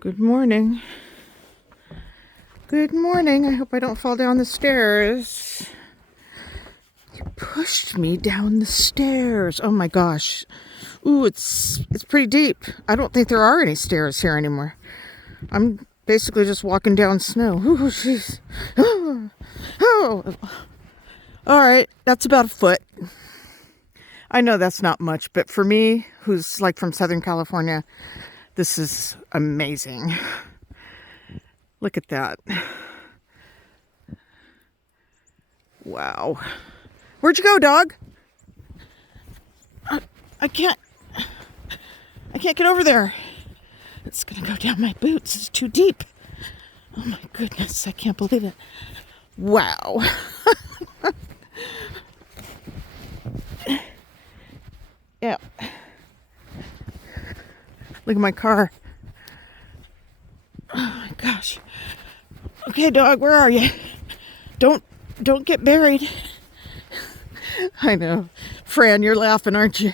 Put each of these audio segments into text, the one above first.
Good morning. Good morning. I hope I don't fall down the stairs. You pushed me down the stairs. Oh my gosh. Ooh, it's pretty deep. I don't think there are any stairs here anymore. I'm basically just walking down snow. Ooh, jeez. Oh. All right, that's about a foot. I know that's not much, but for me, who's like from Southern California, this is amazing. Look at that. Wow. Where'd you go, dog? I can't get over there. It's gonna go down my boots. It's too deep. Oh my goodness, I can't believe it. Wow. Yeah. Look at my car. Oh my gosh. Okay, dog, where are you? Don't get buried. I know. Fran, you're laughing, aren't you?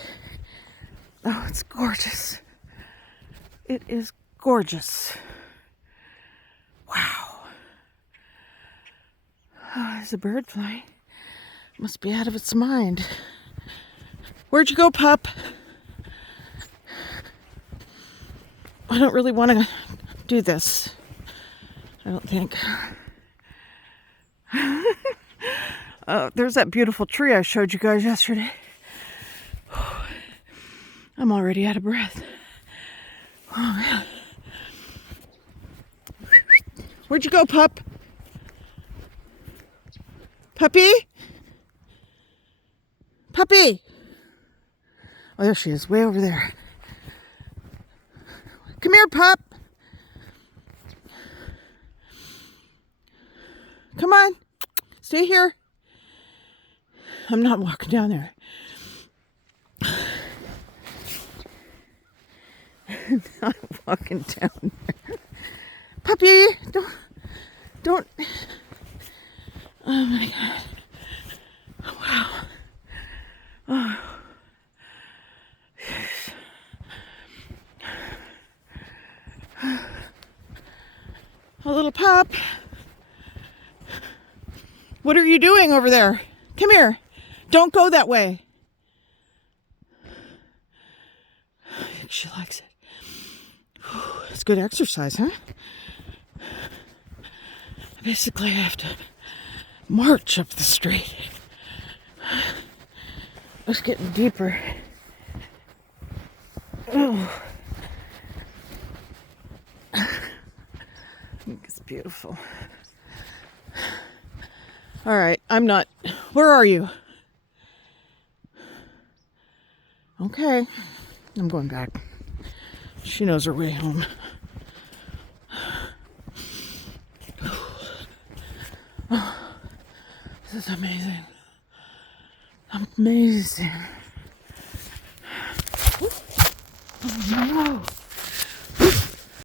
Oh, it's gorgeous. It is gorgeous. Wow. Oh, there's a bird flying. Must be out of its mind. Where'd you go, pup? I don't really want to do this. I don't think. There's that beautiful tree I showed you guys yesterday. I'm already out of breath. Oh, man. Where'd you go, pup? Puppy? Puppy! Oh, there she is, way over there. Come here, pup. Come on. Stay here. I'm not walking down there. Not walking down there. Puppy, don't. Oh my God. Wow. Oh. A little pup. What are you doing over there? Come here. Don't go that way. I think she likes it. It's good exercise, huh? Basically, I have to march up the street. It's getting deeper. Oh. It's beautiful. All right, I'm not. Where are you? Okay, I'm going back. She knows her way home. Oh, this is amazing. Amazing. Oh no.